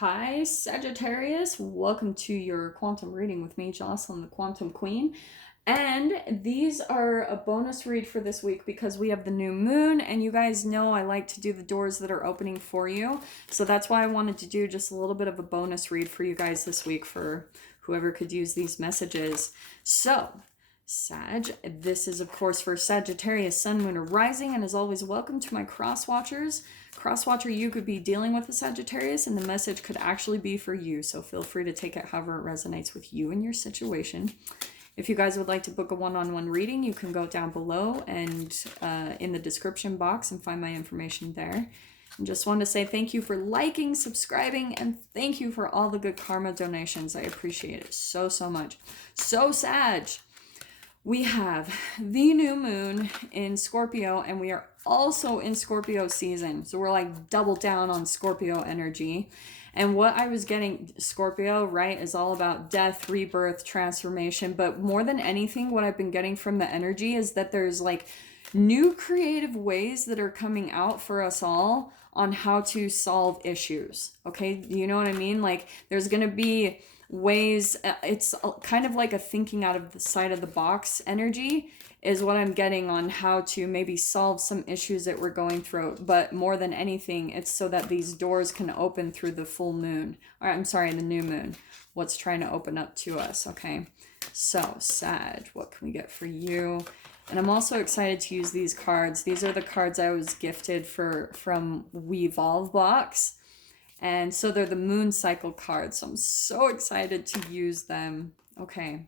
Hi, Sagittarius. Welcome to your quantum reading with me, Jocelyn, the Quantum Queen. And these are a bonus read for this week because we have the new moon, and you guys know I like to do the doors that are opening for you. So that's why I wanted to do just a little bit of a bonus read for you guys this week for whoever could use these messages. So, Sag, this is of course for Sagittarius, Sun, Moon, or Rising, and as always, welcome to my cross watchers. Crosswatcher, you could be dealing with a Sagittarius and the message could actually be for you. So feel free to take it however it resonates with you and your situation. If you guys would like to book a one-on-one reading, you can go down below and in the description box and find my information there. And just want to say thank you for liking, subscribing, and thank you for all the good karma donations. I appreciate it so much. So Sag, we have the new moon in Scorpio, and we are also in Scorpio season. So we're like double down on Scorpio energy. And what I was getting, Scorpio, right, is all about death, rebirth, transformation. But more than anything, what I've been getting from the energy is that there's like new creative ways that are coming out for us all on how to solve issues. Okay, you know what I mean? Like there's going to be ways, it's kind of like a thinking out of the side of the box energy is what I'm getting on how to maybe solve some issues that we're going through. But more than anything, it's so that these doors can open through the full moon, or I'm sorry, the new moon, what's trying to open up to us. Okay, so Sag, what can we get for you? And I'm also excited to use these cards. These are the cards I was gifted from Wevolve box. And so they're the moon cycle cards. So I'm so excited to use them. Okay.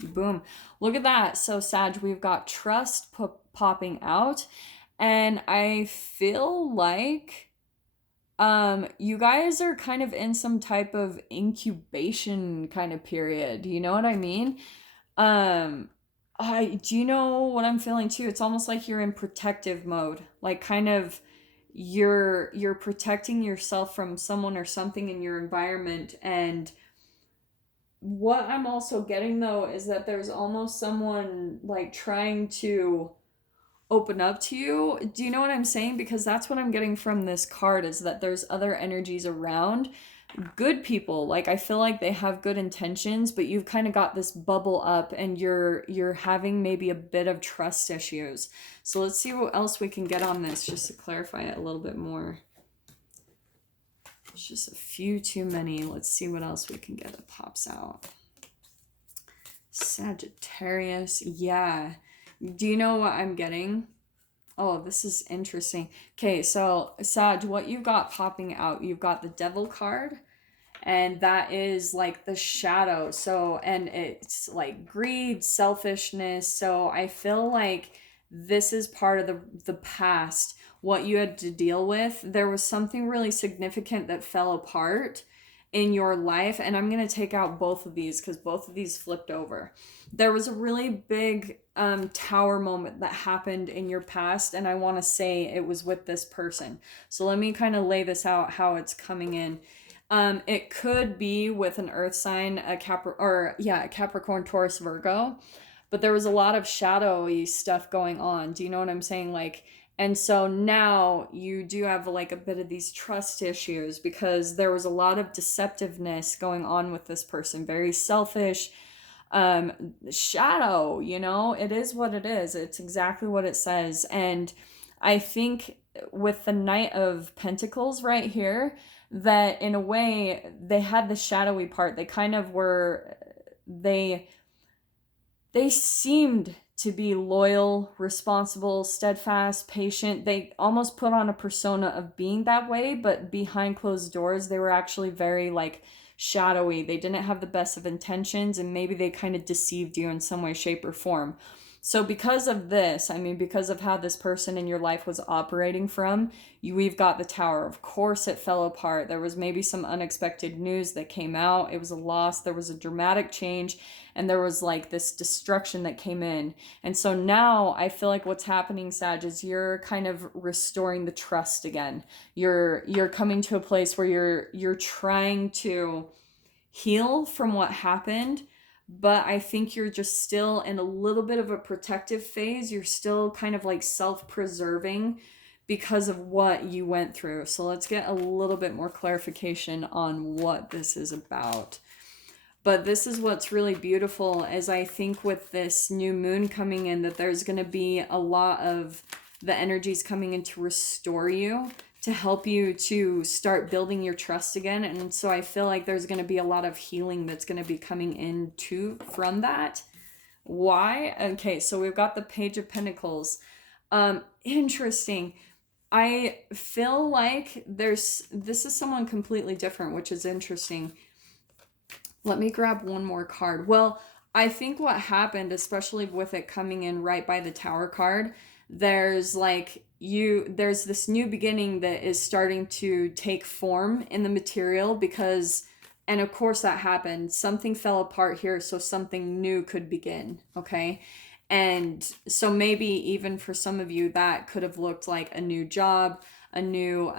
Boom. Look at that. So Sag, we've got trust popping out. And I feel like you guys are kind of in some type of incubation kind of period. You know what I mean? Do you know what I'm feeling too? It's almost like you're in protective mode. Like kind of you're protecting yourself from someone or something in your environment. And what I'm also getting though is that there's almost someone like trying to open up to you. Do you know what I'm saying? Because that's what I'm getting from this card, is that there's other energies around, good people. Like I feel like they have good intentions, but you've kind of got this bubble up and you're having maybe a bit of trust issues. So let's see what else we can get on this just to clarify it a little bit more. It's just a few too many. Let's see what else we can get that pops out. Sagittarius, yeah. Do you know what I'm getting? Oh, this is interesting. Okay, so Sag, what you've got popping out, you've got the Devil card, and that is like the shadow. So, and it's like greed, selfishness. So I feel like this is part of the past, what you had to deal with. There was something really significant that fell apart in your life, and I'm going to take out both of these because both of these flipped over. There was a really big tower moment that happened in your past, and I want to say it was with this person. So let me kind of lay this out how it's coming in. It could be with an earth sign, a Capricorn, Taurus, Virgo, but there was a lot of shadowy stuff going on. Do you know what I'm saying? Like, and so now you do have like a bit of these trust issues because there was a lot of deceptiveness going on with this person, very selfish, shadow, you know, it is what it is. It's exactly what it says. And I think with the Knight of Pentacles right here, that in a way they had the shadowy part. They kind of were, they seemed to be loyal, responsible, steadfast, patient. They almost put on a persona of being that way, but behind closed doors, they were actually very like shadowy. They didn't have the best of intentions, and maybe they kind of deceived you in some way, shape, or form. So because of this, I mean, because of how this person in your life was operating from, we've got the Tower. Of course it fell apart. There was maybe some unexpected news that came out. It was a loss. There was a dramatic change, and there was like this destruction that came in. And so now I feel like what's happening, Sag, is you're kind of restoring the trust again. You're coming to a place where you're trying to heal from what happened, but I think you're just still in a little bit of a protective phase. You're still kind of like self-preserving because of what you went through. So let's get a little bit more clarification on what this is about. But this is what's really beautiful, is I think with this new moon coming in, that there's going to be a lot of the energies coming in to restore you, to help you to start building your trust again. And so I feel like there's going to be a lot of healing that's going to be coming in too from that. Why? Okay, so we've got the Page of Pentacles. Interesting. I feel like this is someone completely different, which is interesting. Let me grab one more card. Well, I think what happened, especially with it coming in right by the Tower card, there's this new beginning that is starting to take form in the material, because, and of course that happened, something fell apart here, so something new could begin, okay? And so maybe even for some of you, that could have looked like a new job, a new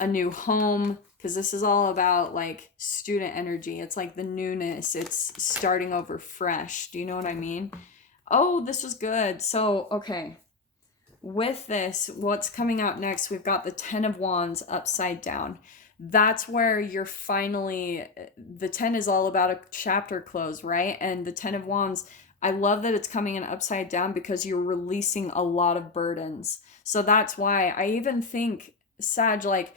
home, because this is all about like student energy. It's like the newness. It's starting over fresh. Do you know what I mean? Oh, this was good. So, okay. With this, what's coming out next, we've got the 10 of Wands upside down. That's where you're finally, the 10 is all about a chapter close, right? And the 10 of Wands, I love that it's coming in upside down because you're releasing a lot of burdens. So that's why I even think, Sag, like,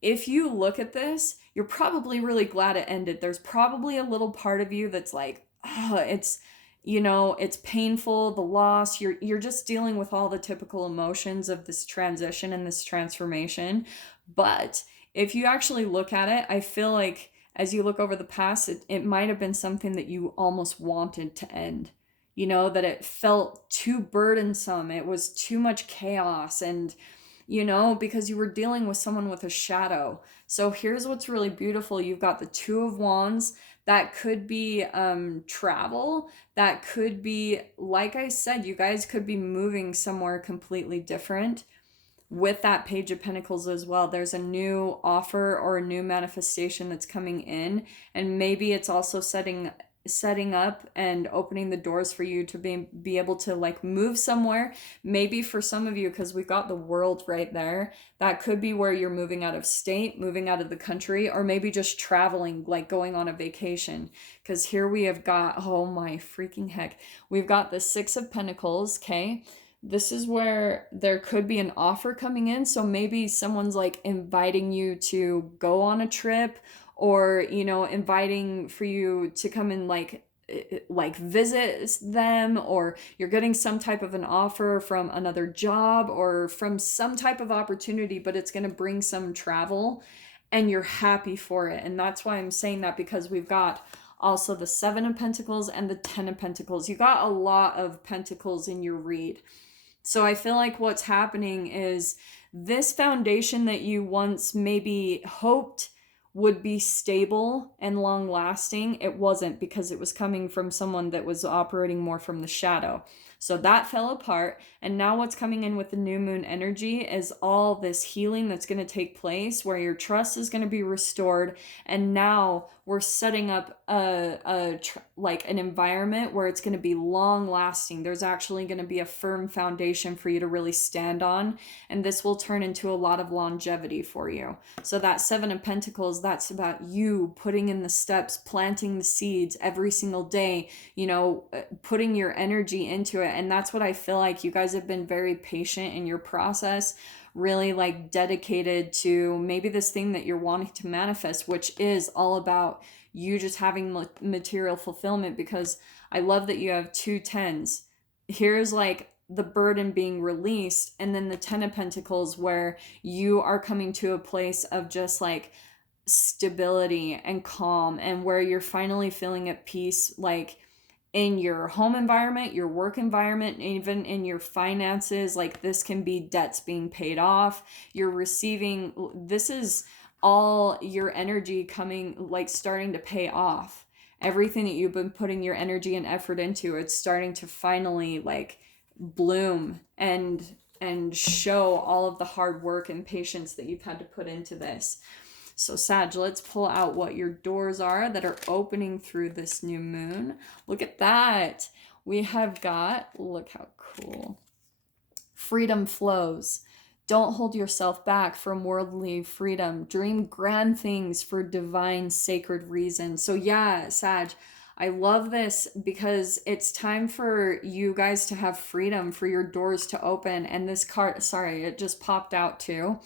if you look at this, you're probably really glad it ended. There's probably a little part of you that's like, oh, it's, it's painful, the loss. You're just dealing with all the typical emotions of this transition and this transformation. But if you actually look at it, I feel like as you look over the past, it might have been something that you almost wanted to end. That it felt too burdensome. It was too much chaos, and because you were dealing with someone with a shadow. So here's what's really beautiful. You've got the 2 of Wands. That could be travel. That could be, like I said, you guys could be moving somewhere completely different. With that Page of Pentacles as well, there's a new offer or a new manifestation that's coming in. And maybe it's also setting up and opening the doors for you to be able to like move somewhere. Maybe for some of you, because we've got the World right there, that could be where you're moving out of state, moving out of the country, or maybe just traveling, like going on a vacation. Because here we have got, oh my freaking heck, we've got the 6 of Pentacles. Okay, this is where there could be an offer coming in. So maybe someone's like inviting you to go on a trip, or inviting for you to come and like visit them, or you're getting some type of an offer from another job or from some type of opportunity, but it's going to bring some travel and you're happy for it. And that's why I'm saying that, because we've got also the 7 of Pentacles and the 10 of Pentacles. You got a lot of pentacles in your read. So I feel like what's happening is this foundation that you once maybe hoped would be stable and long lasting, it wasn't, because it was coming from someone that was operating more from the shadow. So that fell apart. And now what's coming in with the new moon energy is all this healing that's going to take place, where your trust is going to be restored. And now we're setting up like an environment where it's going to be long lasting. There's actually going to be a firm foundation for you to really stand on. And this will turn into a lot of longevity for you. So that 7 of Pentacles, that's about you putting in the steps, planting the seeds every single day, putting your energy into it. And that's what I feel like you guys have been very patient in your process, really like dedicated to maybe this thing that you're wanting to manifest, which is all about you just having material fulfillment. Because I love that you have 2 10s. Here's like the burden being released, and then the 10 of Pentacles, where you are coming to a place of just like stability and calm, and where you're finally feeling at peace, like in your home environment, your work environment, even in your finances. Like this can be debts being paid off. You're receiving, this is all your energy coming, like starting to pay off. Everything that you've been putting your energy and effort into, it's starting to finally like bloom and show all of the hard work and patience that you've had to put into this. So Sag, let's pull out what your doors are that are opening through this new moon. Look at that. We have got, look how cool. Freedom flows. Don't hold yourself back from worldly freedom. Dream grand things for divine, sacred reasons. So, yeah, Sag, I love this because it's time for you guys to have freedom, for your doors to open. And this card, sorry, it just popped out too.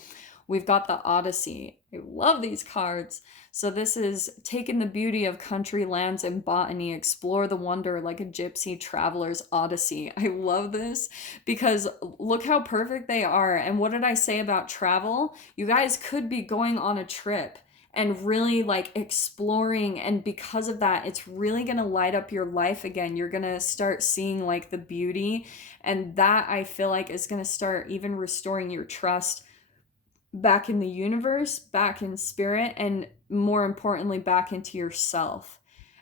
We've got the Odyssey. I love these cards. So this is taking the beauty of country lands and botany, explore the wonder like a gypsy traveler's odyssey. I love this because look how perfect they are. And what did I say about travel? You guys could be going on a trip and really like exploring, and because of that it's really going to light up your life again. You're going to start seeing like the beauty, and that I feel like is going to start even restoring your trust back in the universe, back in spirit, and more importantly, back into yourself.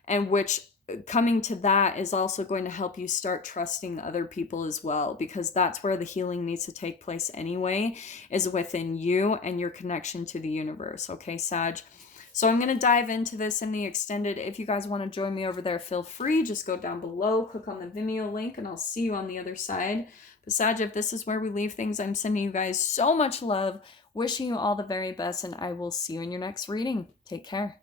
And which coming to that is also going to help you start trusting other people as well, because that's where the healing needs to take place anyway, is within you and your connection to the universe. Okay, Sag? So I'm going to dive into this in the extended. If you guys want to join me over there, feel free. Just go down below, click on the Vimeo link, and I'll see you on the other side. But Sag, if this is where we leave things, I'm sending you guys so much love, wishing you all the very best, and I will see you in your next reading. Take care.